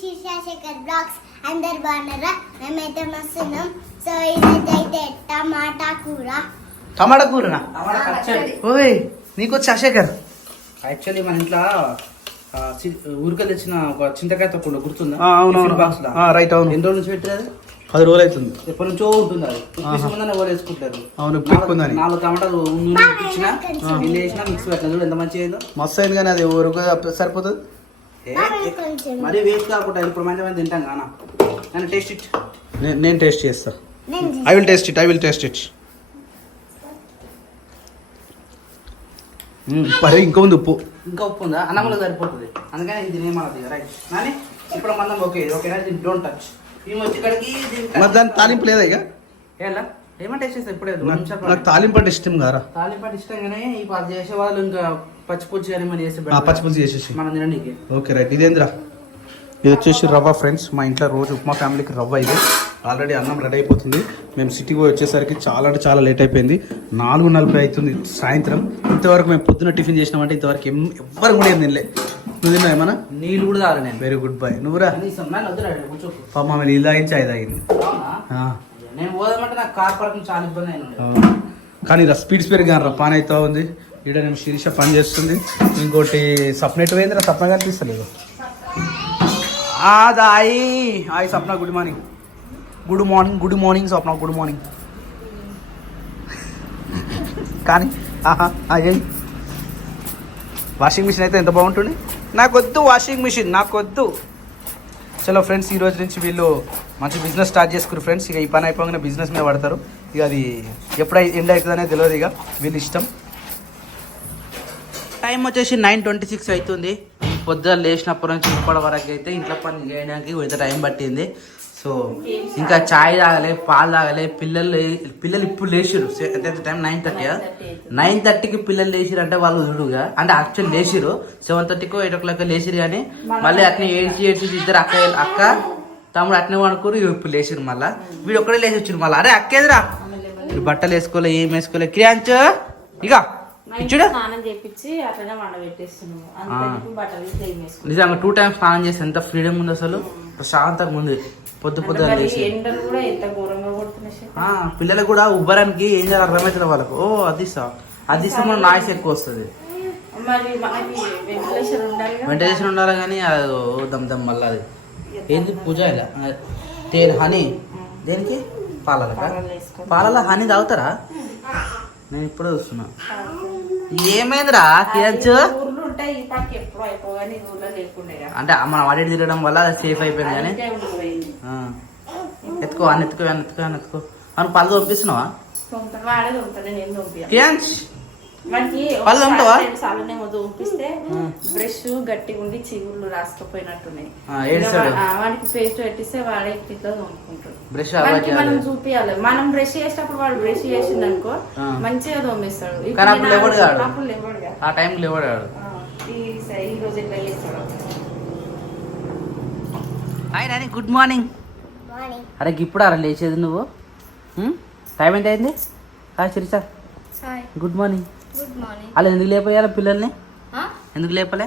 Shekhar blogs అందరు బాగున్నారా? మేమైతే మస్తున్నాం. సో ఇదైతే టమాటా కూర. టమాటా కూరనా? ఓయ్ నీకు వచ్చి శేఖర్. యాక్చువల్లీ మన ఇంట్లో ఊరికెళ్ళి తెచ్చిన ఒక చింతకాయ తొక్కుండా గుర్తుందా? Box right. అవును. ఎన్ని రోజుల నుంచి పెట్టారు? 10 రోజులు అవుతుంది. ఎప్పటి నుంచో ఉంటుంది అది. ఎవరు వేసుకుంటారు. అవును. 4 టమాటాలు ఇచ్చిన ఇల్లు వేసిన మిక్స్ పెట్టిన చూడు ఎంత మంచిగా అయిందో. మస్తు అయింది కానీ అది ఊరుకు సరిపోతుంది. మరీ వేస్ట్ కాకుండా ఇప్పుడు మంచి తింటాం కానా. కానీ టేస్ట్ ఇట్. నేను టేస్ట్ చేస్తా. I will taste it. మరి ఇంకా ఉంది ఉప్పు. ఇంకా ఉప్పు ఉందా? అన్నంలో సరిపోతుంది. అందుకని ఇది తినేమన్నది రైట్. కానీ ఇప్పుడు మనం ఓకేనా దీన్ని డోంట్ టచ్. మేము వచ్చేక్కడికి మరి దాని తాలింపు లేదా ఇక ఎలా ఏమంటే చేస్తా ఇప్పుడే నాకు తాలింపు అంటే ఇష్టం కారా? తాలింపు అంటే ఇష్టంగానే ఇప్పుడు అది చేసే వాళ్ళు ఇంకా పచ్చిపుచ్చి కానీ మనం చేసే పచ్చిపుచ్చి చేసేసి మనం తినడానికి. Okay right. ఇదేంద్రా? ఇది వచ్చేసి రవ్వ ఫ్రెండ్స్. మా ఇంట్లో రోజు ఉప్మా ఫ్యామిలీకి రవ్వ. ఇది ఆల్రెడీ అన్నం రెడీ అయిపోతుంది. మేము సిటీకి పోయి వచ్చేసరికి చాలా అంటే చాలా లేట్ అయిపోయింది. 4:40 అవుతుంది సాయంత్రం. ఇంతవరకు మేము పొద్దున టిఫిన్ చేసినామంటే ఇంతవరకు ఎవ్వరు కూడా ఏం తినలే. నువ్వు తిన్నా ఏమన్నా? నీళ్ళు కూడా తాగలే నేను. Very good boy. నువ్వురా? పాప ఆమె నీళ్ళు తాగించి అది తాగింది. నేను పోదామంటే నాకు కార్ పార్కింగ్ చాలా ఇబ్బంది అయింది. కానీ స్పీడ్స్ పెరిగాను పని అవుతా ఉంది. ఇక్కడ నేను శిరీష పని చేస్తుంది. ఇంకోటి సప్నెట్ పోయిందిరా. సప్న కనిపిస్తలేదు. Hi Sapna. Good morning Sapna. Good morning. కానీ వాషింగ్ మిషన్ అయితే ఎంత బాగుంటుంది. నాకొద్దు వాషింగ్ మిషన్, నాకొద్దు. చలో ఫ్రెండ్స్, ఈ రోజు నుంచి వీళ్ళు మంచి బిజినెస్ స్టార్ట్ చేసుకున్నారు ఫ్రెండ్స్. ఇక ఈ పని అయిపోగానే బిజినెస్ మీద పడతారు. ఇక అది ఎప్పుడు ఎండ్ అవుతుందనే తెలియదు. ఇక వీళ్ళు ఇష్టం. టైం వచ్చేసి 9:26 అవుతుంది. పొద్దున లేచినప్పటి నుంచి ఇప్పటి వరకు అయితే ఇంట్లో పని చేయడానికి ఇంత టైం పట్టింది. సో ఇంకా చాయ్ తాగలే, పాలు తాగలే. పిల్లలు ఇప్పుడు లేచిరు. టైం 9:30. 9:30కి పిల్లలు లేచిరు అంటే వాళ్ళు చూడుగా. అంటే యాక్చువల్ లేచిరు 7:30కో 8 o'clock లేచిరు. కానీ మళ్ళీ అట్నే ఏడ్చి ఇద్దరు అక్క తమ్ముడు అట్నే అనుకోరు. ఇప్పుడు లేచిరు. మళ్ళీ వీడు ఒక్కడే లేచి వచ్చారు. మళ్ళీ అరే అక్కేదిరా బట్టలు వేసుకోలే, ఏం వేసుకోలే. క్రియాంచ్ ఇక నిజంగా 2 times స్నానం చేస్తే ఎంత ఫ్రీడమ్ ఉంది అసలు. ప్రశాంతంగా ఉంది. పొద్దున లేచి పిల్లలకు కూడా ఉబ్బరానికి ఏం చేయాలి అర్థమవుతుంది వాళ్ళకు. అది మనం నాయిస్ ఎక్కువ వస్తుంది. వెంటిలేషన్ ఉండాలి. కానీ అది దమ్ మళ్ళీ అది ఏంది పూజ ఇలా హనీ దేనికి? పాలలో హనీ తాగుతారా? నేను ఇప్పుడే చూస్తున్నా. ఏమైందిరా కిరచ్? అంటే మనం అడిగి తిరగడం వల్ల సేఫ్ అయిపోయింది. కానీ ఎత్తుకో అని పళ్ళు పంపిస్తున్నావా? పళ్ళు తోముతావా? బ్రష్ గట్టిగా ఉండి చిగుళ్ళు రాసుకుపోయినట్టున్నాయి. వాడికి పేస్ట్ పెట్టిస్తే వాడే తోముకుంటాడు. మనం చూపియాలి. మనం బ్రష్ చేసేటప్పుడు వాడు బ్రష్ చేసింది అనుకో మంచిగా తోమిస్తాడు. ఆ టైం లేవాడు. ఈ రోజు ఎట్లా చేస్తాడు? Hi Nani, good morning. అరే ఇప్పుడు అలా లేచేది నువ్వు? టైం ఎంత అయింది? Hi Sirisha, good morning. అలా ఎందుకు లేపోయాలి పిల్లల్ని? ఎందుకు లేపలే?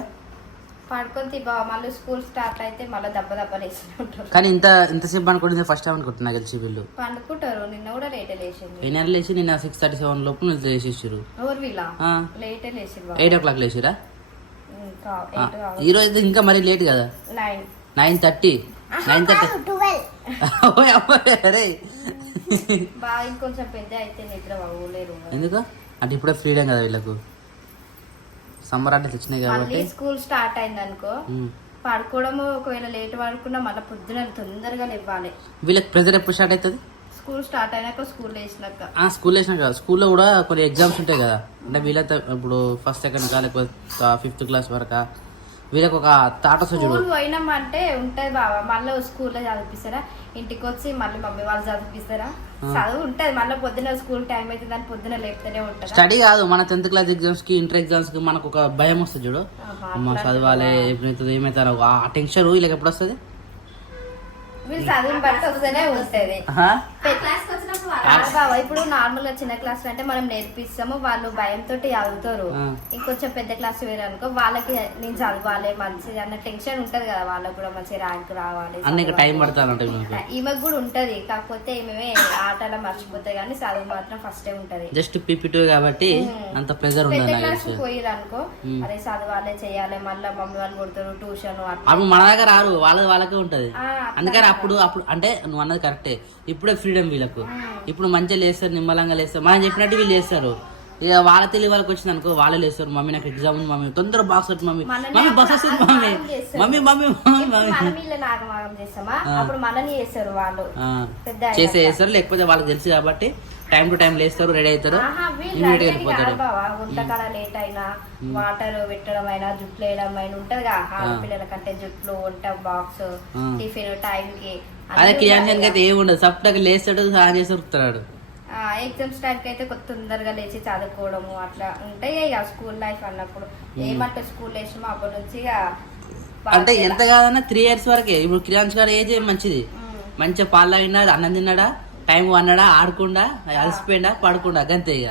పడుకుంది మళ్ళీ స్కూల్ స్టార్ట్ అయితే మళ్ళీ దెబ్బలేసుకుంటారు. కానీ ఇంతసేపు అనుకుంటుంది ఫస్ట్ టైం అనుకుంటున్నా కలిసి వీళ్ళు పండుకుంటారు. నిన్న కూడా లేట్ లేచింది. ఎన్ని లేచి నిన్న 6:37 లోపు లేచేసారు. 8 o'clock లేచిరా. ఈ రోజు ఇంకా మరీ లేట్ కదా. 9:30. ఇంకొంచెం పెద్ద అయితే నిద్ర పోలేరు. ఎందుకు అంటే ఇప్పుడే ఫ్రీడమ్ కదా వీళ్ళకు. సమ్మర్ అంటే తెచ్చినాయి కాబట్టి. స్కూల్ స్టార్ట్ అయింది అనుకో పడుకోవడము. ఒకవేళ లేట్ పడుకున్నా మళ్ళీ పొద్దున తొందరగా లేవాలి. వీళ్ళకి ప్రెజర్ ఎప్పుడు స్టార్ట్ అవుతుంది? స్కూల్ స్టార్ట్ అయినాక, స్కూల్ వేసినాక. స్కూల్ వేసినాక స్కూల్లో కూడా కొన్ని ఎగ్జామ్స్ ఉంటాయి కదా. అంటే వీళ్ళతో ఇప్పుడు 1st, 2nd లేకపోతే 5th class వరకు వీళ్ళకి ఒక తాట చూడు పోయినామంటే ఉంటది బాబా. మళ్ళీ స్కూల్లో చదివిస్తారా, ఇంటికి వచ్చి మళ్ళీ మమ్మీ వాళ్ళు చదివిస్తారా. చదువు ఉంటది. మళ్ళీ పొద్దున స్కూల్ టైం అయితే దాన్ని పొద్దున లేపుతూనే ఉంటారు. స్టడీ కాదు, మన 10th class ఎగ్జామ్స్ కి, ఇంటర్ ఎగ్జామ్స్ కి మనకు ఒక భయం వస్తుంది చూడు. అమ్మ చదవాలి, ఎప్పుడైతుంది ఏమవుతారు ఆ టెన్షన్ వీళ్ళకి ఎప్పుడు వస్తుంది? వీళ్ళు చదువుని బట్టి వస్తేనే ఉంటుంది. కాదు బావ, ఇప్పుడు నార్మల్ గా చిన్న క్లాస్ అంటే మనం నేర్పిస్తాము, వాళ్ళు భయంతో చదువుతారు. ఇంకొంచెం పెద్ద క్లాస్ వేరే అనుకో, వాళ్ళకి నేను చదవాలి మంచిది అన్న టెన్షన్ ఉంటది కదా, వాళ్ళకి కూడా మంచి ర్యాంక్ రావాలి. టైం పడతానంటే ఈమెకు కూడా ఉంటది, కాకపోతే ఈమె ఆటలో మర్చిపోతాయి కానీ చదువు మాత్రం ఫస్ట్ ఉంటది. జస్ట్ PP2 కాబట్టి అంత ప్రెజర్ పెద్ద ఉండదు. క్లాస్ పోయిరు అనుకో, అదే చదవాలి చేయాలి, మళ్ళీ మమ్మీ వాళ్ళు కొడతారు ట్యూషన్ అప్పుడు మన దగ్గర రారు, వాళ్ళకే ఉంటది. అందుకని అప్పుడు అంటే నువ్వు అన్నది కరెక్టే, ఇప్పుడే ఫ్రీడమ్ వీళ్ళకు. ఇప్పుడు మంచిగా లేస్తారు, నిమ్మలంగా లేస్తారు, మనం చెప్పినట్టు వీళ్ళు చేస్తారు. ఇక వాళ్ళ తెలివి వాళ్ళకి వచ్చింది అనుకో, వాళ్ళే లేస్తారు. మమ్మీ నాకు ఎగ్జామ్ ఉంది మమ్మీ, తొందర బాక్స్ వస్తుంది మమ్మీ, మమ్మీ బస్ వస్తుంది మమ్మీ, మమ్మీ మమ్మీ మమ్మీ చేస్తామా, అప్పుడు మనని చేస్తారు వాళ్ళు చేస్తారు. లేకపోతే వాళ్ళకి తెలుసు కాబట్టి టైం టు టైం లేస్తారు, రెడీ అవుతారు, ఇమీడియట్ గా వెళ్ళిపోతారు. వంటకాడ లేట్ అయినా, వాటర్ పెట్టడం అయినా, జుట్లు వేయడం అయినా ఉంటది ఆడపిల్లల కంటే, జుట్లు వంట బాక్స్ టిఫిన్ టైం కి. అదే కియాన్ అయితే ఏమి ఉండదు, సప్టగా లేస్తాడు, స్నానం చేసి ఉరుకుతాడు. ఎగ్జామ్స్ టైంకి అయితే తొందరగా లేచి చదువుకోవడము అట్లా ఉంటాయి ఇక స్కూల్ లైఫ్ అన్నప్పుడు. ఏమంటే స్కూల్ వేసినామో అప్పటి నుంచి అంటే ఎంత కాదన్నా 3 years వరకే. ఇప్పుడు కిరాన్స్ గారు ఏజ్ మంచిది, మంచిగా పాలు తాగినాడు, అన్నం తిన్నాడా, టైం అన్నాడా, ఆడుకుండా, అలసిపోయిందా, పడుకుండా, గంతే ఇక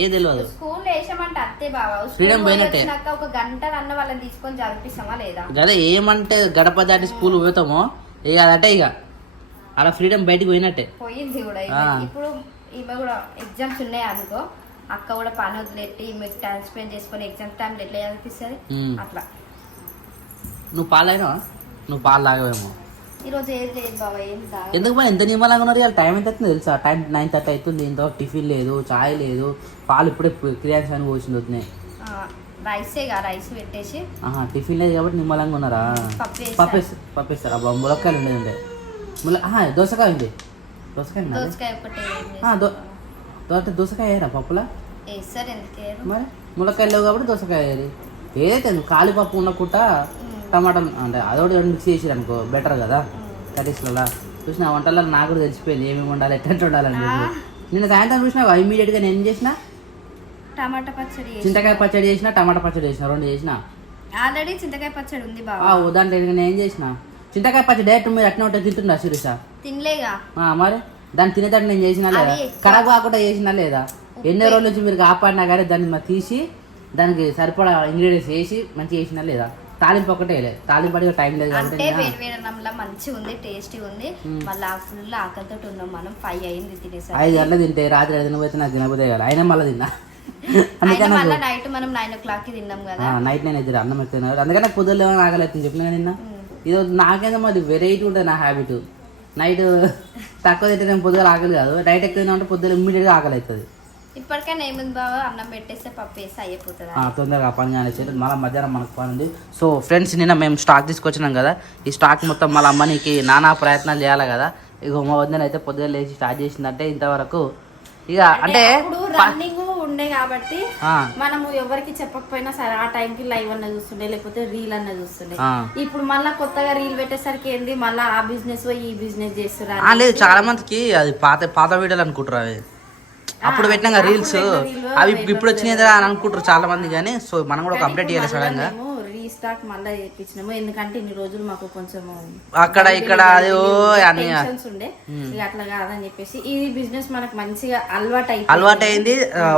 ఏ తెలియదు. స్కూల్ వేసామంటే అంతే బాబా, ఫ్రీడమ్ పోయినట్టే. ఒక గంట అన్న వాళ్ళని తీసుకొని చదివిస్తామా లేదా? అదే ఏమంటే గడప దాటి స్కూల్ పోతామో ఇక అదంటే ఇక అలా ఫ్రీడమ్ బయటకు పోయినట్టే పోయింది కూడా. ఇప్పుడు ఈమె కూడా ఎగ్జామ్స్ ఉన్నాయి అనుకో, అక్క కూడా పని వదిలేట్టి ఈమెకు టైం స్పెండ్ చేసుకుని ఎగ్జామ్స్ టైంలో ఎట్లా చదివిస్తుంది అట్లా. నువ్వు పాలు అయినావా? నువ్వు పాలు తాగవేమో ఈరోజు ఏది లేదు బాబా, ఏం తాగ. ఎందుకు ఎంత నిమ్మలంగా ఉన్నారు? ఇవాళ టైం ఎంత అవుతుంది తెలుసా? టైం 9:30 అవుతుంది. ఇంత టిఫిన్ లేదు, చాయ్ లేదు, పాలు ఇప్పుడే క్రియాన్స్ అని పోసింది వద్దున్నాయి. రైస్ పెట్టేసి టిఫిన్ లేదు కాబట్టి నిమ్మలంగా ఉన్నారా? పప్పేస్తారు. అబ్బా ములక్కాయలు ఉండేది దోసకాయ ఉంది. దోసకాయ దోసకాయ వేయరా పప్పులా? మరి ములక్కాయలు లేవు కాబట్టి దోసకాయ వేయాలి. ఏదైతే కాలిపప్పు ఉన్న కుట్ట టమాటాలు అంటే అదొకటి మిక్స్ చేసి అనుకో బెటర్ కదా కర్రీస్లలో. చూసిన వంటల్లో నాకు కూడా తెలిసిపోయింది ఏమేమి ఉండాలి, ఎట్లా ఉండాలని. నిన్న సాయంత్రం చూసినా ఇమీడియట్గా నేను ఏం చేసిన, టమాటా పచ్చడి, చింతకాయ పచ్చడి చేసిన, టమాటా పచ్చడి చేసిన, 2 చేసిన. ఆల్రెడీ చింతకాయ పచ్చడి ఉంది బాబా. దాంట్లో నేను ఏం చేసిన, చింతకాయ పచ్చడి డైరెక్ట్ మీరు అట్నే ఉంటే తింటుందా శిరీష? తినలేగా మరి దాన్ని తినేటట్టు నేను చేసినా లేదా? ఖరాబ్ కాకుండా చేసినా లేదా? ఎన్నో రోజుల నుంచి మీరు కాపాడినా కానీ దాన్ని మరి తీసి దానికి సరిపడా ఇంగ్రీడియంట్స్ వేసి మంచిగా చేసినా లేదా? తాలింపు ఒకటే లేదు, తాలింపు అడిగే టైం లేదు అంటే వేడివేడనంలా మంచిగా ఉంది, టేస్టీ ఉంది. మళ్ళీ ఫుల్ ఆకలితో ఉన్నాం మనం. 5 అయింది తినేసరికి. 5 గంటలు తింటే రాత్రి 5 తినబోతే నాకు తినబోతే కదా, అయినా మళ్ళీ తిన్నా. మళ్ళీ నైట్ మనం 9 o'clock తిన్నాం కదా. నైట్ నేను ఎదురు అన్నం ఎక్కువ, అందుకని నాకు పొద్దున్న ఆకలి చెప్పిన నిన్న. ఇది నాకేందో మరి వెరైటీ ఉంటుంది నా హ్యాబిట్. నైట్ తక్కువ తింటే నేను పొద్దుగా ఆకలి కాదు, నైట్ ఎక్కువ తిన్నా అంటే పొద్దున్న ఇమ్మీడియట్గా ఆకలి అవుతుంది. ఇప్పటికైనా ఏముంది బాబా, అన్నం పెట్టేస్తే పప్పు వేస్తే అయిపోతుంది. తొందరగా పని కానిచ్చేది, మళ్ళీ మధ్యాహ్నం మనకు పని ఉంది. సో ఫ్రెండ్స్, నిన్న మేము స్టాక్ తీసుకొచ్చినాం కదా, ఈ స్టాక్ మొత్తం మళ్ళీ అమ్మనికి నానా ప్రయత్నాలు చేయాలి కదా. ఇక మా వద్ద అయితే పొద్దున్న లేచి స్టార్ట్ చేసిందంటే ఇంతవరకు ఇక అంటే రన్నింగ్ ఉండే కాబట్టి మనము ఎవరికి చెప్పకపోయినా సరే ఆ టైంకి లైవ్ అన్న చూస్తుండే, లేకపోతే రీల్ అన్న చూస్తుండే. ఇప్పుడు మళ్ళీ కొత్తగా రీల్ పెట్టేసరికి ఏంది, మళ్ళీ ఆ బిజినెస్ ఈ బిజినెస్ చేస్తున్నారు. లేదు, చాలా మందికి అది పాత వీడియోలు అనుకుంటారు. అవి అప్పుడు పెట్టినాక రీల్స్ అవి ఇప్పుడు వచ్చినాయి అని అనుకుంటారు చాలా మంది. కానీ సో మనం కూడా ఒక అప్డేట్ చేయాలి సడన్ గా. రీస్టాక్ మళ్ళీ చేయించినాము, ఎందుకంటే ఇన్ని రోజులు మాకు కొంచెం అక్కడ ఇక్కడ అదే ఉండే, అట్లా కాదని చెప్పేసి ఈ బిజినెస్ మనకు మంచిగా అలవాటు అయింది.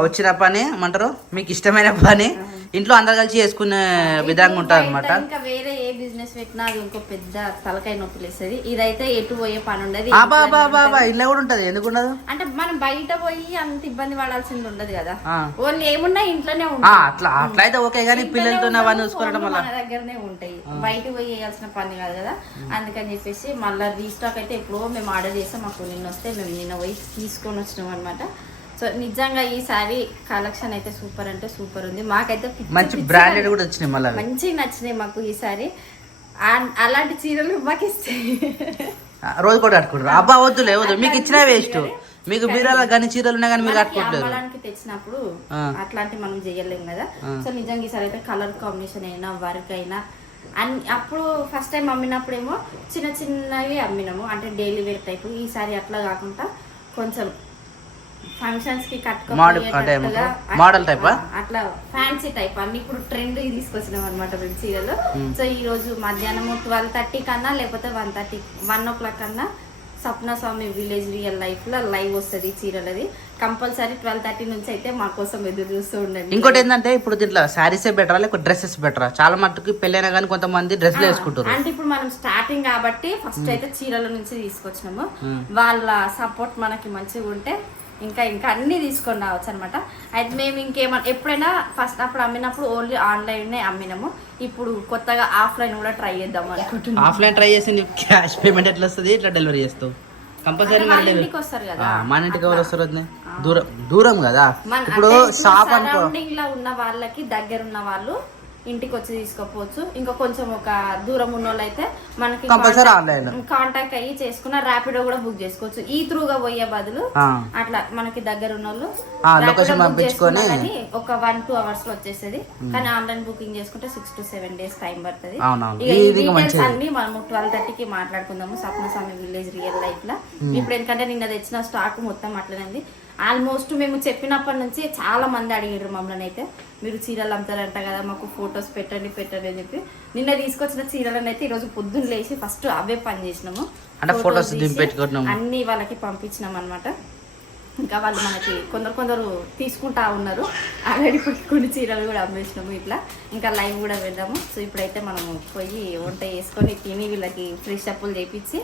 వచ్చిన పని ఏమంటారు, మీకు ఇష్టమైన పని ఇంట్లో అందరు కలిసి చేసుకునే విధంగా ఉంటుంది అనమాట. ఇంకా వేరే ఏ బిజినెస్ పెట్టినా అది ఇంకో పెద్ద తలకాయ నొప్పి లేస్తుంది. ఇదైతే ఎటు పోయే పని ఉండదు, ఇల్లు కూడా ఉంటది. ఎందుకు ఉండదు అంటే మనం బయట పోయి అంత ఇబ్బంది పడాల్సింది ఉండదు కదా. ఓన్లీ ఏమున్నా ఇంట్లోనే అట్లయితే ఓకే, కానీ పిల్లలతో అవన్నీ చూసుకోవడం మన దగ్గరనే ఉంటాయి, బయట పోయి వేయాల్సిన పని కాదు కదా. అందుకని చెప్పేసి మళ్ళీ రీస్టాక్ అయితే ఎప్పుడో మేము ఆర్డర్ చేస్తాం, మాకు నిన్న వస్తే మేము నిన్న పోయి తీసుకొని వచ్చినాం అనమాట. సో నిజంగా ఈ సారీ కలెక్షన్ అయితే సూపర్ అంటే సూపర్ ఉంది. మాకైతే మంచి బ్రాండెడ్ కూడా వచ్చినాయి, మళ్ళీ మంచిగా నచ్చినాయి మాకు ఈ సారీ. అలాంటి చీరలు మాకు ఇస్తాయి, రోజు కూడా కట్టుకుంటారు. అబ్బా వద్దులే, వద్దు, మీకు ఇచ్చిన వేస్ట్. మీకు బీరాల కానీ చీరలు ఉన్నాయి కానీ మీరు కట్టుకుంటారు. తెచ్చినప్పుడు అట్లాంటి మనం చేయలేము కదా. సో నిజంగా ఈసారి అయితే కలర్ కాంబినేషన్ అయినా వర్క్ అయినా అప్పుడు ఫస్ట్ టైం అమ్మినప్పుడేమో చిన్న చిన్నవి అమ్మినాము, అంటే డైలీ వేర్ టైప్. ఈసారి అట్లా కాకుండా కొంచెం ఫంక్షన్స్ కి మోడల్ టైప్, అట్లా ఫ్యాన్సీ టైప్ అన్ని ఇప్పుడు ట్రెండ్ తీసుకొచ్చినాం అనమాట మేము చీరలు. సో ఈ రోజు మధ్యాహ్నం 12:30 కన్నా లేకపోతే 1 o'clock కన్నా సప్న స్వామి విలేజ్ రియల్ లైఫ్ లో లైవ్ వస్తుంది చీరలది. కంపల్సరీ 12:30 నుంచి అయితే మా కోసం ఎదురు చూస్తూ ఉండండి. ఇంకోటి ఏంటంటే ఇప్పుడు దీంట్లో శారీసే బెటరా లేకపోతే డ్రెస్సెస్ బెటరా? చాలా మట్టుకు పెళ్ళైనా కానీ కొంతమంది డ్రెస్లు వేసుకుంటారు. అంటే ఇప్పుడు మనం స్టార్టింగ్ కాబట్టి ఫస్ట్ అయితే చీరల నుంచి తీసుకొచ్చినాము. వాళ్ళ సపోర్ట్ మనకి మంచిగా ఉంటే ఇంకా ఇంకా అన్ని తీసుకొని రావచ్చు అనమాట. అయితే మేము ఇంకేమన్నా ఎప్పుడైనా ఫస్ట్ అప్పుడు అమ్మినప్పుడు ఓన్లీ ఆన్లైన్ అమ్మినాము. ఇప్పుడు కొత్తగా ఆఫ్లైన్ కూడా ట్రై చేద్దాం అనుకుంటున్నాం. ఆఫ్లైన్ ట్రై చేసి క్యాష్ పేమెంట్ ఎట్లా వస్తుంది? ఇట్లా డెలివరీ చేస్తావు కంపల్సరీ? ఇంటికి వస్తారు కదా. మన ఇంటికి ఎవరు వస్తారు? దూరం దూరం కదా. ఇప్పుడు షాప్ అనుకో సరౌండింగ్ లో ఉన్న వాళ్ళకి దగ్గర ఉన్న వాళ్ళు ఇంటికి వచ్చి తీసుకోవచ్చు. ఇంకా కొంచెం ఒక దూరం ఉన్న వాళ్ళు అయితే మనకి కంపల్సరీ ఆన్లైన్ కాంటాక్ట్ అయ్యి చేసుకున్న ర్యాపిడో కూడా బుక్ చేసుకోవచ్చు. ఈ త్రూగా పోయే బదులు అట్లా మనకి దగ్గర ఉన్న వాళ్ళు లొకేషన్ పంపించుకొని ఒక 1-2 hours లో వచ్చేస్తుంది. కానీ ఆన్లైన్ బుకింగ్ చేసుకుంటే 6 to 7 days టైం పడుతుంది. అన్ని మనము 12:30కి మాట్లాడుకుందాము సప్న స్వామి విలేజ్ రియల్ లైఫ్ లో. ఇప్పుడు ఎందుకంటే నిన్న తెచ్చిన స్టాక్ మొత్తం అట్లనే ఆల్మోస్ట్ మేము చెప్పినప్పటి నుంచి చాలా మంది అడిగారు మమ్మల్ని అయితే, మీరు చీరలు అమ్ముతారంట కదా, మాకు ఫొటోస్ పెట్టండి పెట్టండి అని చెప్పి. నిన్న తీసుకొచ్చిన చీరలను అయితే ఈరోజు పొద్దున్న లేచి ఫస్ట్ అవే పని చేసినాము. ఫొటోస్ అన్ని వాళ్ళకి పంపించినాం అనమాట. ఇంకా వాళ్ళు మనకి కొందరు తీసుకుంటా ఉన్నారు. ఆల్రెడీ కొన్ని చీరలు కూడా అమ్మేసినాము ఇట్లా. ఇంకా లైవ్ కూడా వెళ్దాము. సో ఇప్పుడైతే మనము పోయి వంట చేసుకొని తిని వీళ్ళకి ఫ్రెష్ అప్పులు చేపించి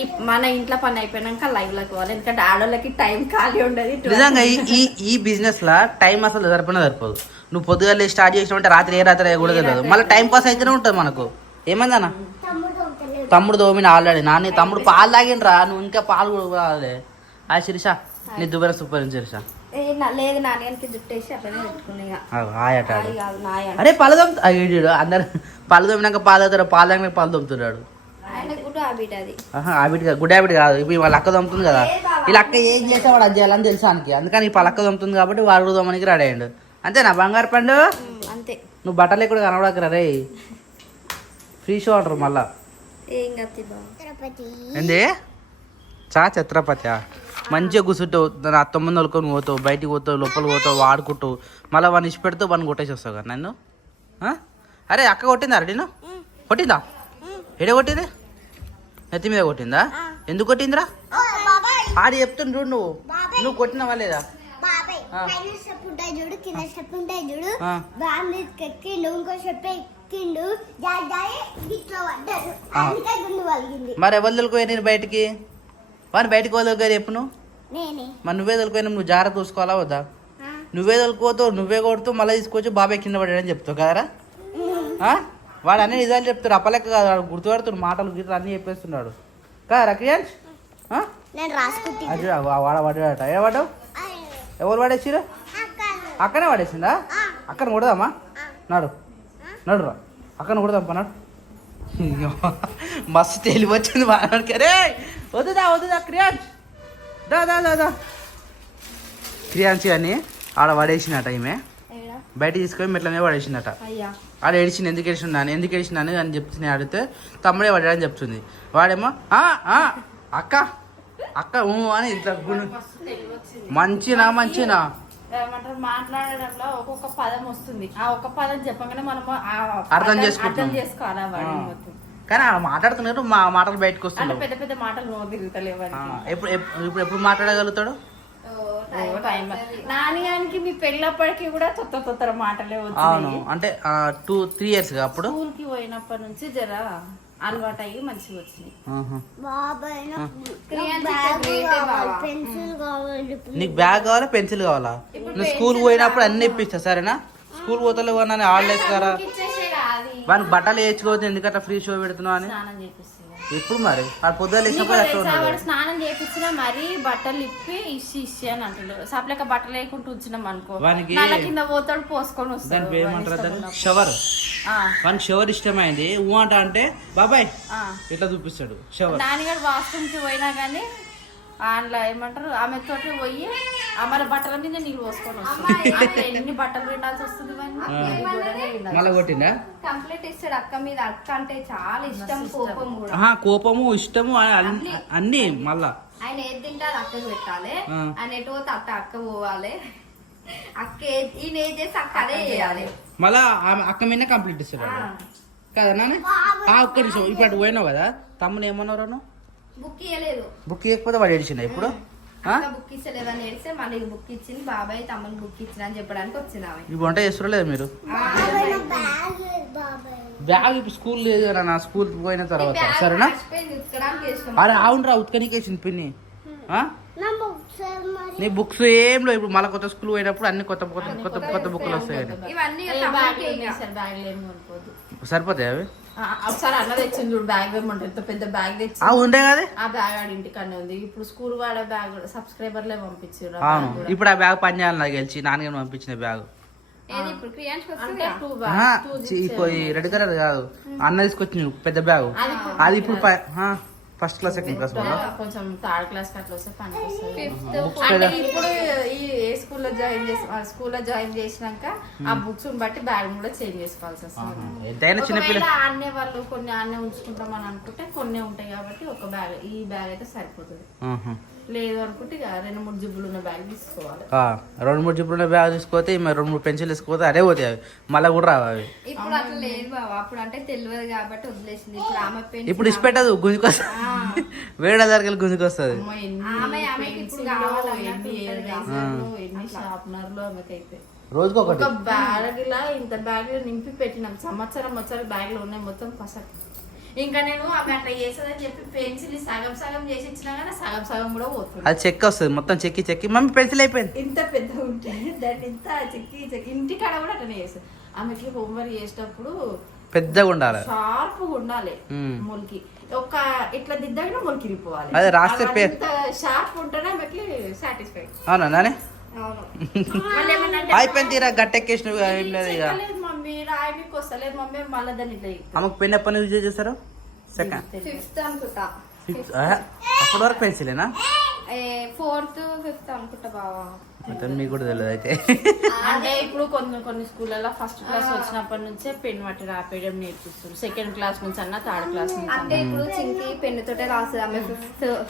ఈ మన ఇంట్లో పని అయిపోయినాక లైవ్ లోకి పోవాలి. ఎందుకంటే ఆడవాళ్ళకి టైం ఖాళీ ఉండదు. నిజంగా ఈ బిజినెస్ లా టైం అసలు సరిపోదు. నువ్వు పొద్దుగా స్టార్ట్ చేసినావు అంటే రాత్రి ఏ రాత్రి కూడా తెలియదు. మళ్ళీ టైం పాస్ అయితేనే ఉంటుంది మనకు. ఏమైందన్నా? తమ్ముడు దోమిన ఆల్రెడీ. నాన్న తమ్ముడు పాలు తాగిండ్రా, నువ్వు ఇంకా పాలు కూడా రాలే. ఆ శిరీష నీ దుబారా సూపర్ శిరీష. లేదు నాన్నకి జుట్టేసి అట్లనే పెట్టుకున్నా. అరే పళ్ళు దొమ్ము అందరు పళ్ళు దొమ్మినాక పాలు అవుతారు, పాలు తాగినాక పాలు దొమ్ముతున్నాడు. గుడ్ హ్యాబిట్ కాదు. ఇప్పుడు వాళ్ళ అక్క దొమ్ముతుంది కదా, వీళ్ళ అక్క ఏం చేస్తే వాడు అది చేయాలని తెలుసు ఆయనకి. అందుకని ఇప్పుడు అక్క దొమ్ముతుంది కాబట్టి వాడు దొమ్మనికి రెడీ అయ్యాడు. అంతేనా బంగారు పండు? అంతే. నువ్వు బట్టలు కూడా కనబడకరా రే. ఫ్రీ షో అంటారు మళ్ళా. ఏంది ఛత్రపతి మంచిగా కూర్చుంటావు. దాని 9 వలుకొని పోతావు, బయటికి పోతావు, లోపలికి పోతావు, వాడుకుంటావు. మళ్ళీ వాడిని ఇచ్చి పెడితే వాడిని కొట్టేసి వస్తావు కదా నన్ను. అరే అక్క కొట్టిందా నేను? కొట్టిందా? ఎడే కొట్టింది? నెత్తి మీద కొట్టిందా? ఎందుకు కొట్టిందిరా? ఆడి చెప్తుండు చూడు. నువ్వు కొట్టినవా లేదా? మరి ఎవరు తొలిపోయి నేను బయటికి? వాడిని బయటకు వదలుకోరు ఎప్పుడు నువ్వు? మరి నువ్వే తొలిపోయినా నువ్వు జాగ్రత్త చూసుకోవాలా వద్దా? నువ్వే తొలుకోతావు, నువ్వే కొడుతావు, మళ్ళీ తీసుకొచ్చి బాబాయ్ కింద పడాడని చెప్తావు కదరా. వాడు అన్ని నిజాలు చెప్తాడు, అప్పలెక్క కాదు. వాడు గుర్తుపడుతుడు, మాటలు గిట్లు అన్నీ చెప్పేస్తున్నాడు కదా క్రియాంష్. వాడ పడ్డాడట. ఏ పడ్డావు? ఎవరు పడేసిరు? అక్కనే పడేసిందా? అక్కన కొడదామా? నడురా అక్కన కొడదాం పన్నాడు. మస్తు తెలివి వచ్చింది వాడికి. అరే వద్దుదా క్రియాంష్ దా క్రియాంష్ అని ఆడ పడేసినట. ఈమె బయట తీసుకొని మెట్ల మీద పడేసిందట. ఆడ ఏడిచింది. ఎందుకు ఏడిచిందని అని చెప్తుంది. అడిగితే తమ్ముడే పడ్డాడని చెప్తుంది. వాడేమో అక్క అని ఇట్లా మంచినా మాట్లాడడంలో ఒక్కొక్క పదం వస్తుంది. ఆ ఒక్క పదం చెప్పగానే మనం అర్థం చేసుకోవాలి. కానీ అలా మాట్లాడుతున్నారు, మా మాటలు బయటకు వస్తున్నాయి. పెద్ద పెద్ద మాటలు తిరుగుతలేవు. ఎప్పుడు మాట్లాడగలుగుతాడు? నాన్నగానికి మీ పెళ్ళప్పటికి కూడా కొత్త మాటలే వచ్చాయి. అవును, అంటే 2-3 years అప్పుడు స్కూల్ కి పోయినప్పటి నుంచి జర అలవాటు అయ్యి మంచిగా వచ్చింది. నీకు బ్యాగ్ కావాలా, పెన్సిల్ కావాలా? నువ్వు స్కూల్ పోయినప్పుడు అన్ని ఇప్పిస్తా సరేనా? స్కూల్ పోతలేవు అన్నా హాలిడేస్ కదా, వానికి బట్టలు వేయించుకోవద్దు ఎందుకంటే ఫ్రీ షో పెడుతున్నావు అని. ఎప్పుడు మరి పొద్దున్న స్నానం చేయించినా మరి బట్టలు ఇప్పి ఇచ్చి అని అంటుండ్రు. సప్లక బట్టలు వేయకుండా ఉంచినాం అనుకో కింద పోతాడు, పోసుకొని వస్తాడు. ఏమంటారు షవర్. వానికి షవర్ ఇష్టమైంది. అంటే బాబాయ్ ఇట్లా చూపిస్తాడు షవర్. నాన్నగారు వాష్రూమ్ కి పోయినా గానీ అందులో ఏమంటారు ఆమె తోటి పోయి మన బట్టల మీద నీళ్ళు పోసుకొని వస్తుంది. ఎన్ని బట్టలు వినాల్సి వస్తుంది. మళ్ళీ కొట్టిందా? కంప్లీట్ ఇస్తాడు అక్క మీద. అక్క అంటే చాలా ఇష్టం, కోపం కూడా. కోపము ఇష్టము అన్ని. మళ్ళా ఆయన ఏది తింటారు అక్కకు పెట్టాలి. ఆయన ఎటు పోతే అక్క పోవాలి. అక్క ఈయన ఏది చేస్తే అక్క అదే చేయాలి. మళ్ళా అక్క మీద కంప్లీట్ ఇస్తాడు కదా నాన్న. ఒక్క నిమిషం, ఇప్పుడు పోయినావు కదా తమ్ముని ఏమన్నారు? బుక్ ఇవ్వలేదు. బుక్ ఇవ్వకపోతే వాడు ఏడిచిండా ఇప్పుడు? బుక్ ఇచ్చలేదని ఏడిస్తే మళ్ళీ బుక్ ఇచ్చింది. బాబాయ్ తమ్ముని బుక్ ఇచ్చిన అని చెప్పడానికి వచ్చింది ఆమె. ఈ వంట చేస్తారో లేదా మీరు? బ్యాగ్ ఇప్పుడు స్కూల్ లేదు కదా, నా స్కూల్ పోయిన తర్వాత సరేనా? అరే అవునరా, ఉత్కనికేసింది పిన్ని. నీ బుక్స్ ఏం లేవు ఇప్పుడు, మళ్ళీ కొత్త స్కూల్ పోయినప్పుడు అన్ని కొత్త కొత్త కొత్త కొత్త బుక్లు వస్తాయి. సరిపోతాయి అవి? ఒకసారి అన్న తెచ్చింది చూడు బ్యాగ్, ఏమంటారు ఎంత పెద్ద బ్యాగ్ తెచ్చి ఉండే కదా, ఆ బ్యాగ్ ఆడి ఇంటికన్నా ఉంది. ఇప్పుడు స్కూల్ వాడే బ్యాగ్ సబ్స్క్రైబర్లే పంపించారు. అవును, ఇప్పుడు ఆ బ్యాగ్ పని చేయాలి నాకు గెలిచి నాన్నగారు పంపించిన బ్యాగ్. రెడ్ కలర్ కాదు, అన్న తీసుకొచ్చి పెద్ద బ్యాగ్. అది ఇప్పుడు ఫస్ట్ క్లాస్ సెకండ్ క్లాస్ కొంచెం థర్డ్ క్లాస్ అట్లా వస్తే పని వస్తుంది. ఇప్పుడు ఈ ఏ స్కూల్లో జాయిన్ చేసినాక ఆ బుక్స్ బట్టి బ్యాగ్ కూడా చేంజ్ చేసుకోవాల్సి వస్తుంది. ఎంతైనా చిన్నపిల్ల ఆన్నే వాళ్ళు కొన్ని ఆన్నే ఉంచుకుంటాం అని అనుకుంటే కొన్ని ఉంటాయి కాబట్టి ఒక బ్యాగ్ ఈ బ్యాగ్ అయితే సరిపోతుంది. లేదు అనుకుంటే ఇక 2-3 జిబ్బులు ఉన్న బ్యాగ్ తీసుకోవాలి. 2-3 జిబ్బులు ఉన్న బ్యాగ్ తీసుకోతే 2-3 పెన్సిల్ తీసుకోతే అదే పోతాయి అవి, మళ్ళీ కూడా రావు అవి. ఇప్పుడు అట్లా లేదు బాబా, అప్పుడు అంటే తెలియదు కాబట్టి వదిలేసింది. ఇప్పుడు ఆమె ఇప్పుడు ఇష్టపెట్టదు, గుంజుకొస్తుంది. వేరే దగ్గరికి గుంజుకొస్తుంది. ఎన్ని షార్ప్నర్లు ఆమెకైతే రోజుకి ఒక బ్యాగ్ లా ఇంత బ్యాగ్ నింపి పెట్టినాం. సంవత్సరం వచ్చారు బ్యాగ్ లో ఉన్నాయి మొత్తం పసక్. ఇంకా నేను అవి అట్లా చేస్తుందని చెప్పి పెన్సిల్ సగం సగం చేసి ఇచ్చినా కానీ సగం సగం కూడా పోతుంది. అది చెక్ వస్తుంది మొత్తం చెక్కి చెక్కి, మమ్మీ పెన్సిల్ అయిపోయింది. ఇంత పెద్ద ఉంటే దాన్ని ఇంత చెక్కి చెక్కి ఇంటికాడ కూడా అట్లనే చేస్తుంది. ఆమెకి హోంవర్క్ చేసేటప్పుడు పెద్దగా ఉండాలి, షార్ప్ ఉండాలి. మొలికి ఒక ఇట్లా దిద్దగిన మొలికి ఇరిపోవాలి. అదే రాస్తే షార్ప్ ఉంటేనే ఆమెకి సాటిస్ఫైడ్. అవునా నానే? అయిపోయింది తీరా గట్టెక్కేసిన ఏం లేదు ఇక. మమ్మీ రాయడానికి వస్తలేదు మమ్మీ, మళ్ళీ దాన్ని ఇట్లా ఆమెకు పెన్ ఎప్పటి నుంచి యూజ్ చేస్తారు? సెకండ్ 5th అనుకుంటా. అప్పటి వరకు పెన్సిలేనా? 4th 5th అనుకుంటా బావా. మీకు కూడా తెలియదు అయితే. అంటే ఇప్పుడు కొన్ని స్కూళ్ళలో ఫస్ట్ క్లాస్ వచ్చినప్పటి నుంచే పెన్ పట్టి రాపేయడం నేర్పిస్తారు. సెకండ్ క్లాస్ నుంచి అన్న థర్డ్ క్లాస్ నుంచి. అంటే ఇప్పుడు చింకి పెన్ను తోటే రాస్తుంది ఆమె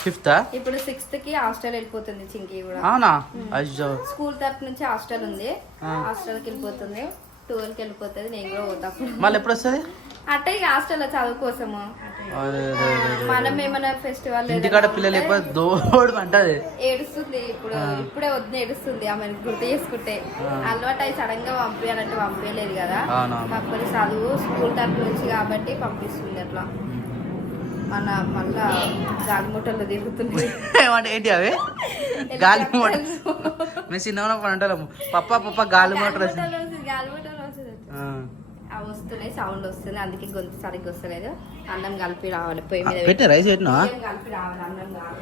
5th. ఇప్పుడు 6th కి హాస్టల్ వెళ్ళిపోతుంది చింకి కూడా. అవునా? అయ్యో, స్కూల్ తరఫు నుంచి హాస్టల్ ఉంది, హాస్టల్కి వెళ్ళిపోతుంది. 12కి వెళ్ళిపోతుంది, నేను కూడా పోతా. మళ్ళీ ఎప్పుడు వస్తుంది? అంటే ఇక హాస్టల్లో చదువు కోసము. మనం ఏమైనా ఫెస్టివల్ ఇంటికాడ పిల్లలు ఎక్కువ దోడు అంటది, ఏడుస్తుంది. ఇప్పుడే వద్దు ఏడుస్తుంది ఆమె గుర్తు చేసుకుంటే. అలవాటు అయి సడన్ గా పంపించాలంటే పంపించలేదు కదా, కాకపోతే చదువు స్కూల్ తరఫు నుంచి కాబట్టి పంపిస్తుంది. అట్లా మళ్ళా గాలిమూటలు తిరుగుతుంది. ఏంటి అవి? గాలి మూట మేము చిన్నప్పుడు అంటాము పప్ప గాలిమూటలు వస్తుంది. అవి వస్తున్నాయి, సౌండ్ వస్తుంది, అందుకే గొంతు సరిగ్గా వస్తలేదు. అన్నం కలిపి రావాలి పొయ్యి మీద, రైస్ కలిపి రావాలి. అన్నం కాదు.